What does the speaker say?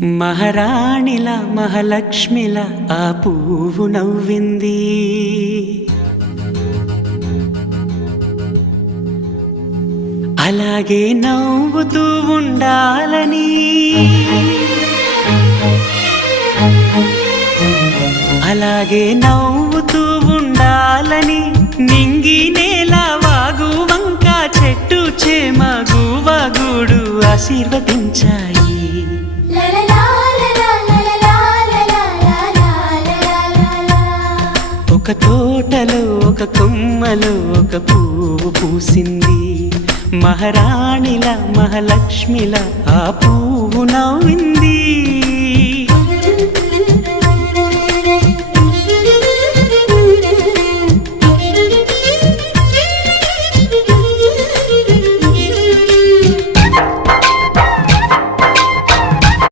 మహారాణిలా మహాలక్ష్మిలా ఆ పువ్వు నవ్వింది. అలాగే నవ్వుతూ ఉండాలని, అలాగే నవ్వుతూ ఉండాలని నింగి నేల వాగు వంక చెట్టు చేమ గువగూడు ఆశీర్వదించాయి. ఒక తోటలో ఒక కొమ్మలో ఒక పువ్వు పూసింది. మహారాణిలా మహాలక్ష్మిలా ఆ పువ్వు నవ్వింది.